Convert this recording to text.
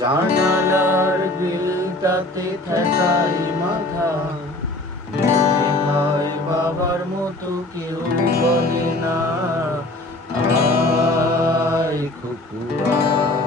জানালার গ্রিলটাতে ঠেকাই মাথা, মনে হয় বাবার মতো কেউ বলে না, আয় খোকুয়া।